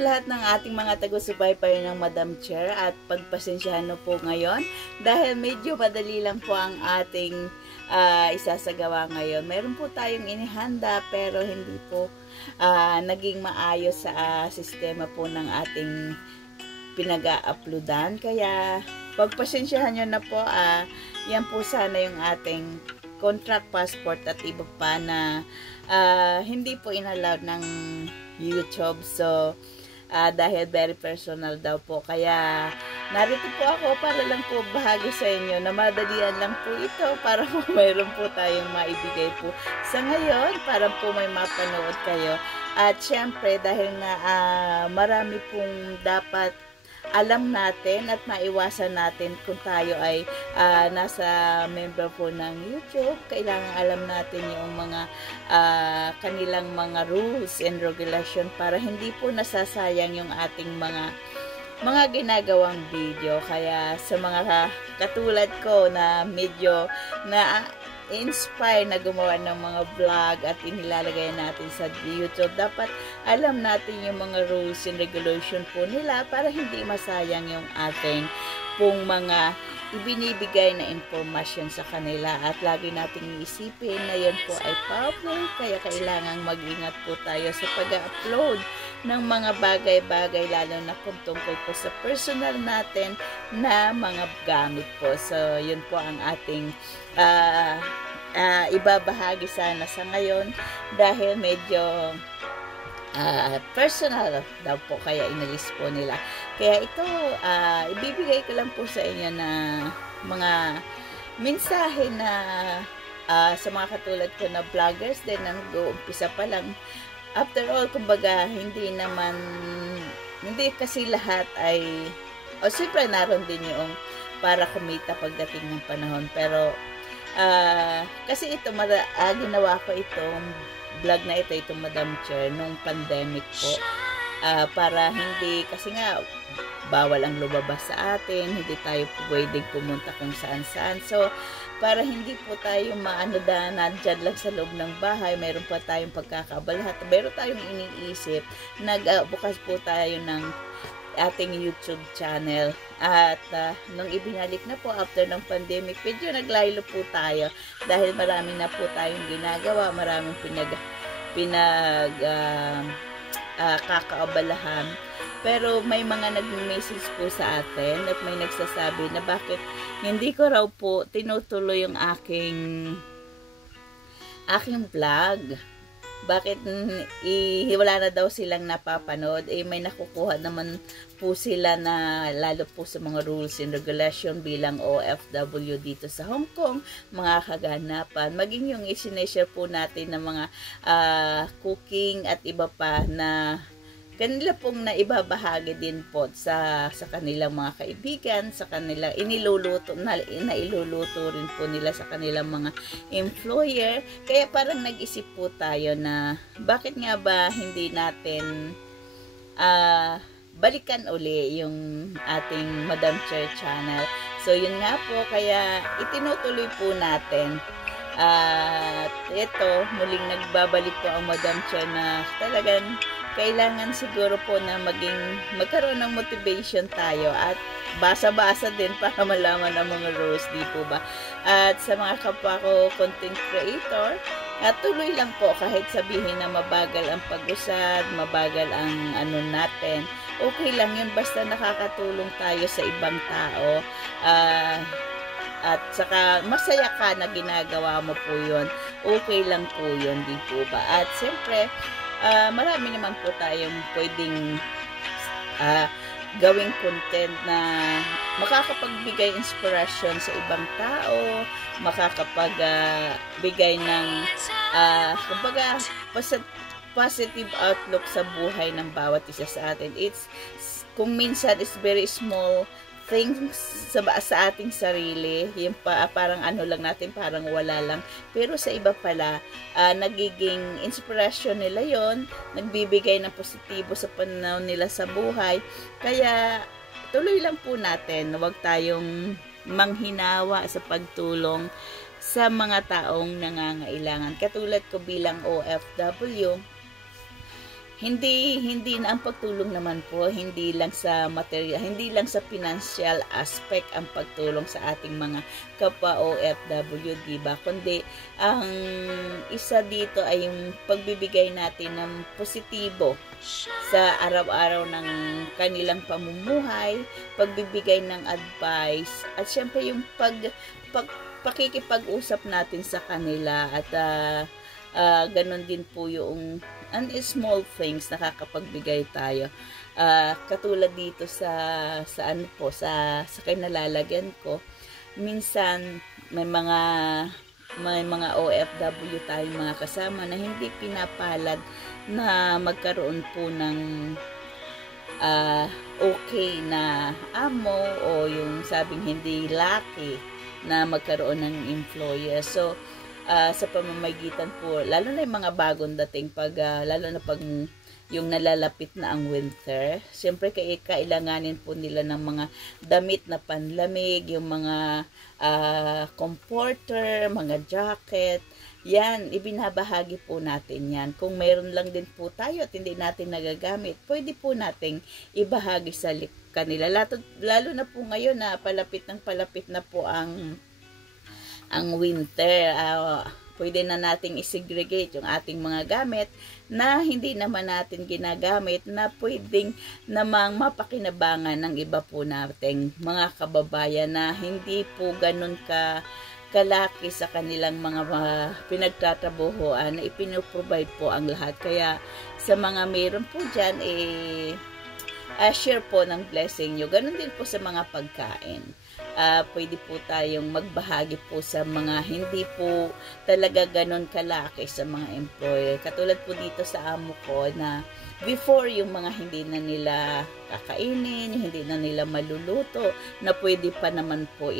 sa lahat ng ating mga taga-subaybay ng Madam Chair at pagpasensyahan no po ngayon dahil medyo madali lang po ang ating isasagawa ngayon. Meron po tayong inihanda pero hindi po naging maayos sa sistema po ng ating pinag-a-uploadan. Kaya pagpasensyahan nyo na po, yan po sana yung ating contract passport at iba pa na hindi po inallowed ng YouTube. So, dahil very personal daw po. Kaya, narito po ako para lang po bahagi sa inyo na madalian lang po ito para po mayroon po tayong maibigay po sa ngayon para po may mapanood kayo. At syempre, dahil nga marami pong dapat alam natin at maiwasan natin kung tayo ay nasa member po ng YouTube, kailangan alam natin yung mga kanilang mga rules and regulation para hindi po nasasayang yung ating mga ginagawang video. Kaya sa mga katulad ko na medyo na inspire na gumawa ng mga vlog at inilalagay natin sa YouTube, dapat alam natin yung mga rules and regulation po nila para hindi masayang yung ating pong mga ibinibigay na informasyon sa kanila. At lagi nating iisipin na yun po ay public, kaya kailangang mag-ingat po tayo sa pag-upload ng mga bagay-bagay, lalo na kung tungkol po sa personal natin na mga gamit po. So, yun po ang ating ibabahagi sana sa ngayon dahil medyo personal daw po, kaya inalis po nila. Kaya ito, ibibigay ko lang po sa inyo na mga mensahe na sa mga katulad ko na vloggers din na nag-uumpisa pa lang. After all, kumbaga, hindi kasi lahat ay, siyempre naroon din yung para kumita pagdating ng panahon. Pero, kasi ito, ginawa ko itong vlog na ito, itong Madam Chair, nung pandemic po. Para hindi, kasi nga, bawal ang lumabas sa atin, hindi tayo pwedeng pumunta kung saan-saan. So, para hindi po tayo nandyan lang sa loob ng bahay, mayroon pa tayong pagkakaabalahan, mayroon tayong iniisip, nagbukas po tayo ng ating YouTube channel. At nung ibinalik na po after ng pandemic, medyo naglaylo po tayo dahil marami na po tayong ginagawa, maraming kakaabalahan. Pero may mga nag-message po sa atin at may nagsasabi na bakit hindi ko raw po tinutuloy yung aking vlog. Bakit wala na daw silang napapanood? May nakukuha naman po sila na lalo po sa mga rules and regulation bilang OFW dito sa Hong Kong, mga kaganapan. Maging yung isineshare po natin ng mga cooking at iba pa na kanila pong naibabahagi din po sa kanilang mga kaibigan, sa kanilang iniluluto, nailuluto rin po nila sa kanilang mga employer. Kaya parang nag-isip po tayo na bakit nga ba hindi natin balikan uli yung ating Madam Chair channel. So yun nga po, kaya itinutuloy po natin. At ito, muling nagbabalik po ang Madam Chair na talagang kailangan siguro po na magkaroon ng motivation tayo at basa-basa din para malaman ang mga rules, di po ba? At sa mga kapwa ko content creator, tuloy lang po kahit sabihin na mabagal ang pag-usad, mabagal ang natin. Okay lang yun basta nakakatulong tayo sa ibang tao. At saka masaya ka na ginagawa mo po yun. Okay lang po yun, di po ba? At siyempre, marami naman po tayong pwedeng gawing content na makakapagbigay inspirasyon sa ibang tao, makakapagbigay ng kumbaga positive outlook sa buhay ng bawat isa sa atin. Kung minsan it's very small things sa ating sarili, yung parang lang natin, parang wala lang. Pero sa iba pala, nagiging inspirasyon nila yon, nagbibigay ng positibo sa pananaw nila sa buhay. Kaya, tuloy lang po natin, huwag tayong manghinawa sa pagtulong sa mga taong nangangailangan. Katulad ko bilang OFW, hindi na ang pagtulong naman po, hindi lang sa material, hindi lang sa financial aspect ang pagtulong sa ating mga kapwa OFW, diba? Kundi ang isa dito ay yung pagbibigay natin ng positibo sa araw-araw ng kanilang pamumuhay, pagbibigay ng advice, at syempre yung pakikipag-usap natin sa kanila, at ganon din po yung small things nakakapagbigay tayo. Katulad dito sa ano po, sa kinalalagyan ko, minsan may mga OFW tayong mga kasama na hindi pinapalad na magkaroon po ng okay na amo, o yung sabing hindi lucky na magkaroon ng employer. So sa pamamagitan po, lalo na yung mga bagong dating, lalo na pag yung nalalapit na ang winter, siyempre kailanganin po nila ng mga damit na panlamig, yung mga comforter, mga jacket, yan, ibinabahagi po natin yan. Kung mayroon lang din po tayo at hindi natin nagagamit, pwede po nating ibahagi sa kanila. Lalo na po ngayon na palapit na po ang winter. Pwede na nating isegregate yung ating mga gamit na hindi naman natin ginagamit, na pwedeng namang mapakinabangan ng iba po nating mga kababayan na hindi po ganun kalaki sa kanilang mga pinagtatrabahoan, na ipinoprovide po ang lahat. Kaya sa mga mayroon po dyan, share po ng blessing nyo. Ganun din po sa mga pagkain. Pwede po tayong magbahagi po sa mga hindi po talaga ganun kalaki sa mga employer. Katulad po dito sa amo ko na before, yung mga hindi na nila kakainin, hindi na nila maluluto, na pwede pa naman po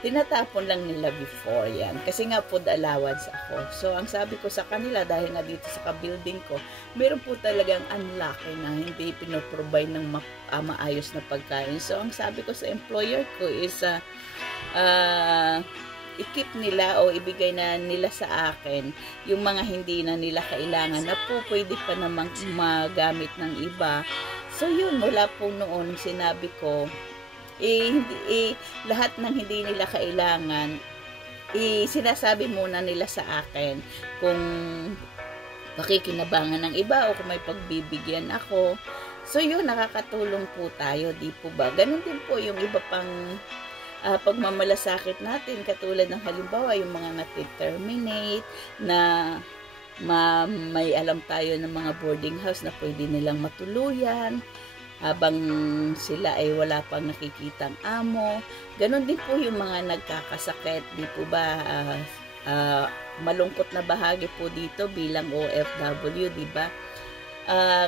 tinatapon lang nila before yan. Kasi nga food allowance ako. So, ang sabi ko sa kanila, dahil nga dito sa ka-building ko, meron po talagang unlucky na hindi pinoprovide ng maayos na pagkain. So, ang sabi ko sa employer ko is, i-keep nila o ibigay na nila sa akin yung mga hindi na nila kailangan na po pwede pa namang magamit ng iba. So, yun, mula po noon, sinabi ko, lahat ng hindi nila kailangan, sinasabi muna nila sa akin kung pakikinabangan ng iba o kung may pagbibigyan ako. So yun, nakakatulong po tayo, di po ba? Ganun din po yung iba pang pagmamalasakit natin, katulad ng halimbawa yung mga nati-terminate, na may alam tayo ng mga boarding house na pwede nilang matuluyan habang sila ay wala pang nakikitang amo. Ganon din po yung mga nagkakasakit, di po ba? Malungkot na bahagi po dito bilang OFW, di ba?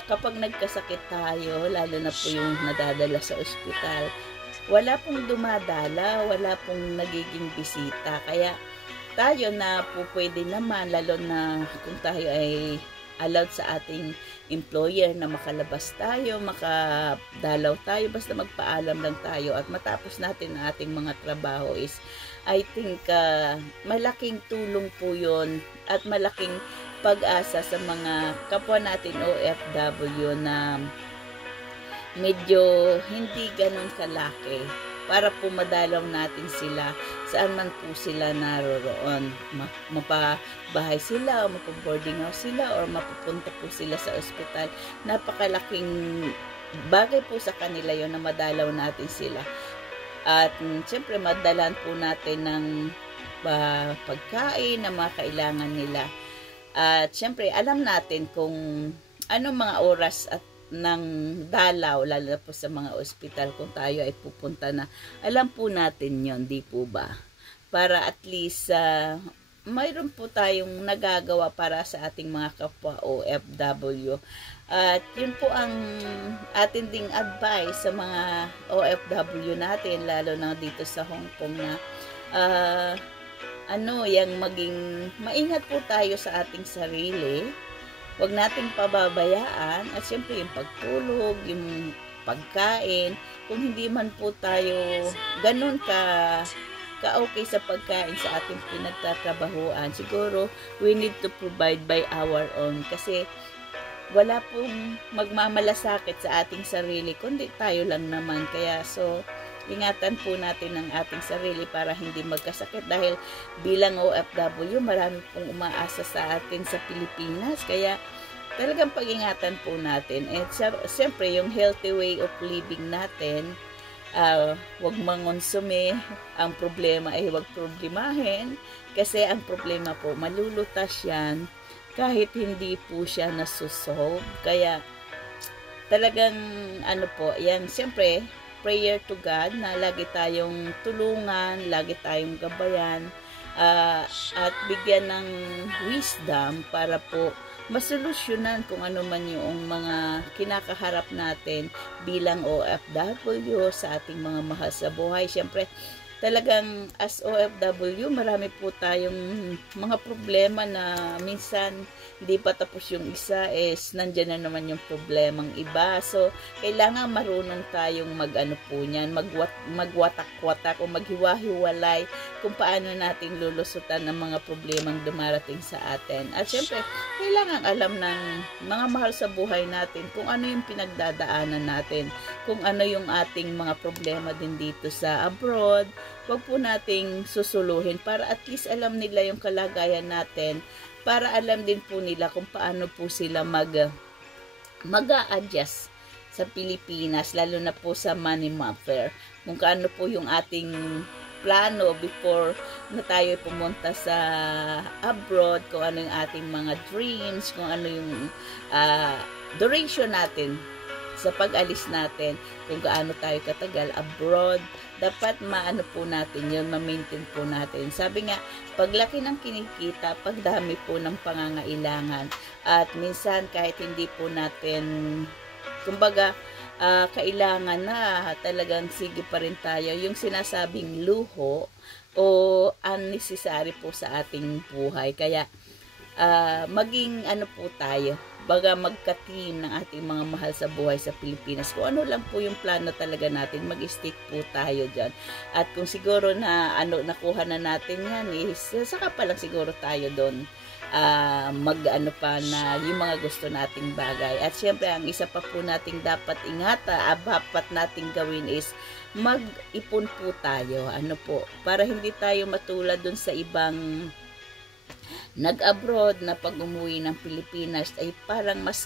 Kapag nagkasakit tayo, lalo na po yung nadadala sa ospital, wala pong dumadala, wala pong nagiging bisita. Kaya tayo na po pwede naman, lalo na kung tayo ay allowed sa ating employer na makalabas tayo, makadalaw tayo, basta magpaalam lang tayo at matapos natin ang ating mga trabaho, is I think malaking tulong po yun at malaking pag-asa sa mga kapwa natin OFW na medyo hindi ganun kalaki, para po madalaw natin sila saan man po sila naroroon. Mapabahay sila, o mapaboarding house sila, or mapupunta po sila sa ospital. Napakalaking bagay po sa kanila yon na madalaw natin sila. At siyempre madalan po natin ng pagkain na mga kailangan nila. At siyempre alam natin kung anong mga oras at ng dalaw, lalo na po sa mga ospital, kung tayo ay pupunta na. Alam po natin yon, di po ba? Para at least mayroon po tayong nagagawa para sa ating mga kapwa OFW. At yun po ang atin ding advice sa mga OFW natin, lalo na dito sa Hong Kong, na yung maging maingat po tayo sa ating sarili. Huwag nating pababayaan, at siyempre yung pagtulog, yung pagkain, kung hindi man po tayo ganun ka-okay sa pagkain sa ating pinagtatrabahuan, siguro we need to provide by our own. Kasi wala pong magmamalasakit sa ating sarili, kundi tayo lang naman. Kaya ingatan po natin ang ating sarili para hindi magkasakit dahil bilang OFW, marami pong umaasa sa atin sa Pilipinas. Kaya talagang pag-ingatan po natin. At siyempre, yung healthy way of living natin, wag mangonsume. Ang problema ay wag problemahin. Kasi ang problema po, malulutas yan kahit hindi po siya nasusolve. Kaya talagang yan, siyempre, prayer to God na lagi tayong tulungan, lagi tayong gabayan, at bigyan ng wisdom para po masolusyonan kung ano man yung mga kinakaharap natin bilang OFW sa ating mga mahal sa buhay. Siyempre, talagang as OFW, marami po tayong mga problema na minsan hindi pa tapos yung isa, nandyan na naman yung problemang iba. So, kailangan marunong tayong magwatak-watak o maghiwa-hiwalay kung paano natin lulusutan ang mga problemang dumarating sa atin. At syempre, kailangan alam ng mga mahal sa buhay natin kung ano yung pinagdadaanan natin, kung ano yung ating mga problema din dito sa abroad. Huwag po nating susuluhin para at least alam nila yung kalagayan natin, para alam din po nila kung paano po sila mag-a-adjust sa Pilipinas, lalo na po sa money matter. Kung kaano po yung ating plano before na tayo pumunta sa abroad, kung ano yung ating mga dreams, kung ano yung duration natin sa pag-alis natin, kung gaano tayo katagal abroad. Dapat maano po natin yun, ma-maintain po natin. Sabi nga, paglaki ng kinikita, pagdami po ng pangangailangan. At minsan kahit hindi po natin, kumbaga, kailangan na talagang sige pa rin tayo. Yung sinasabing luho o unnecessary po sa ating buhay. Kaya, maging po tayo, baga magka-team ng ating mga mahal sa buhay sa Pilipinas. Kung ano lang po yung plano talaga natin, mag-stick po tayo dyan. At kung siguro na nakuha na natin yan, saka pa lang siguro tayo doon pa na yung mga gusto nating bagay. At syempre, ang isa pa po nating dapat dapat nating gawin is mag-ipon po tayo. Para hindi tayo matulad doon sa ibang nag-abroad na pag umuwi ng Pilipinas ay parang mas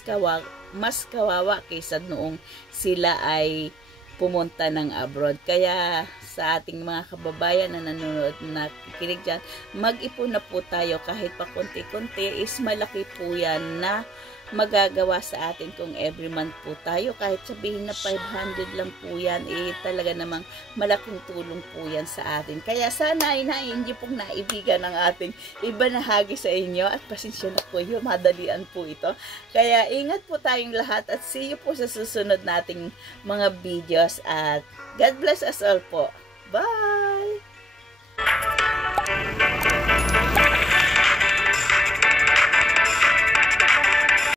kawawa kaysa noong sila ay pumunta ng abroad. Kaya sa ating mga kababayan na nanonood na kikinig dyan, mag-ipon na po tayo kahit pa konti-konti, is malaki po yan na magagawa sa atin kung every month po tayo. Kahit sabihin na 500 lang po yan, talaga namang malaking tulong po yan sa atin. Kaya sana ay hindi pong naibigan ng ating ibanahagi sa inyo, at pasensya na po yun, madalian po ito. Kaya ingat po tayong lahat at see you po sa susunod nating mga videos, at God bless us all po. Bye!